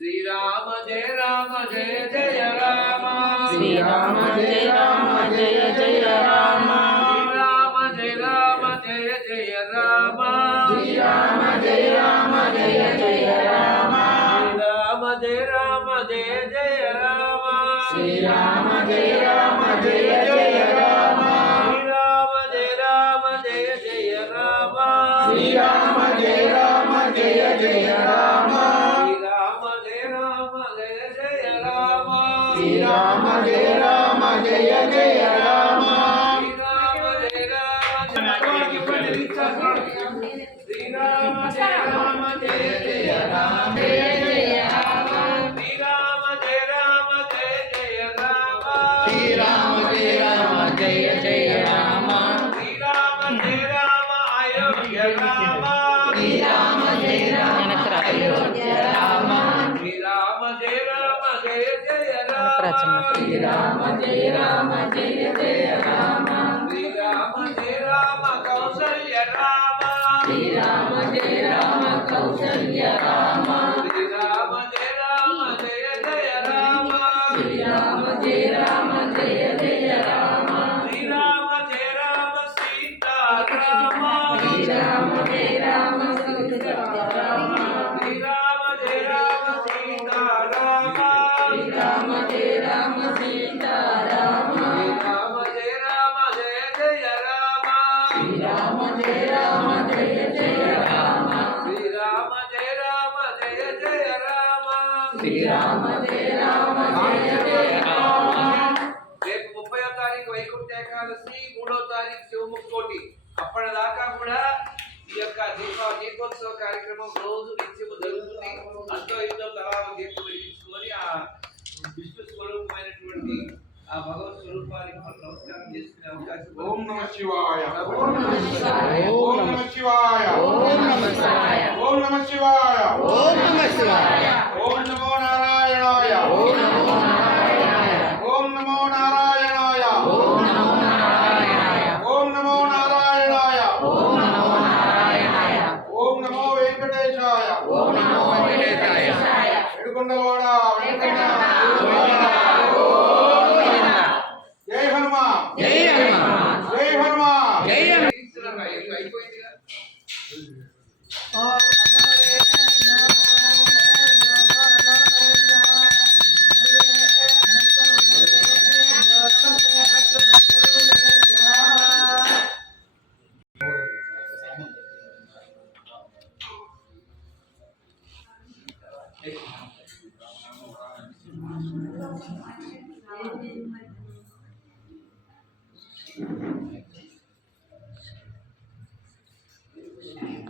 శ్రీరామ జయ రామ జయ జయ రామ శ్రీరామ జయ రామ జయ జయ రామ రామ జయ రామ జయ జయ రామ శ్రీరామ జయ రామ జయ జయ రామ రామ జయ రామ జయ జయ రామ శ్రీరామ జయ రామ జయ జయ రామ రామ జయ రామ జయ జయ రామ శ్రీరామ జయ రామ జయ జయ రామ రామ జయ రామ జయ జయ రామ శ్రీరామ జయ రామ జయ జయ రామ రామ జయ రామ శ్రీరామ జయ రామ జయ జయ రామ జయ జయ రామ శ్రీరామ జయ రామ జయ జయ రామ శ్రీరామ జయ రామ జయ జయ రామ శ్రీరామ జయ రామ అయోధ్య రామ శ్రీరామ జయ రామ అయోధ్య రామ శ్రీరామ జయ రామ జయ జయ రామ శ్రీరామ జయ రామ జయ జయ రామ శ్రీరామ జయ రామ కౌసల్య రామ శ్రీరామ జయ రామ కౌసల్య రామ శ్రీరామ జయ రామ జయ జయ రామ శ్రీరామ జయ రామ జయ జయ రామ శ్రీరామ జయ రామ సీతారామ శ్రీరామ జయ రామ సీతారామ శ్రీరామ జయ రామ సీతారామ శ్రీరామ జయ రామ సీతారామ శ్రీరామ జయ రామ జయ జయ రామ శ్రీరామ జయ రామ జయ జయ రామ శ్రీరామ జయ రామ జయ జయ రామ శ్రీరామ జయ రామ జయ జయ రామ రేపు 30వ తారీఖు వైకుంఠ ఏకాదశి 3వ తారీఖు శివముక్కోటి అప్పటిదాకా కూడా ఈ యొక్క దీపోత్సవ కార్యక్రమం రోజు నిత్యము జరుగుతుంది. అంతో ఇంతో తలా దీపం వెలిగించుకొని ఆ విష్ణు స్వరూపమైనటువంటి ఆ భగవత్ స్వరూపానికి మనం నమస్కారం చేసుకునే అవకాశం. ఓం నమః శివాయ ఓం నమః శివాయ ఓం నమః శివాయ ఓం నమః శివాయ ఓం నమః శివాయ ఓం నమః శివాయ ఓం నమో నారాయణాయ ఓం నమో నారాయణాయ ఓం నమో నారాయణాయ ఓం నమో నారాయణాయ ఓం నమో నారాయణాయ ఓం నమో నారాయణాయ ఓం నమో వెంకటేశాయ ఓం నమో వెంకటేశాయ ఏడుకొండలవాడ వెంకటరమణ జై హనుమాన్ జై హనుమాన్ జై హనుమాన్ జై హనుమాన్ అయిపోయిందిగా. Thank you.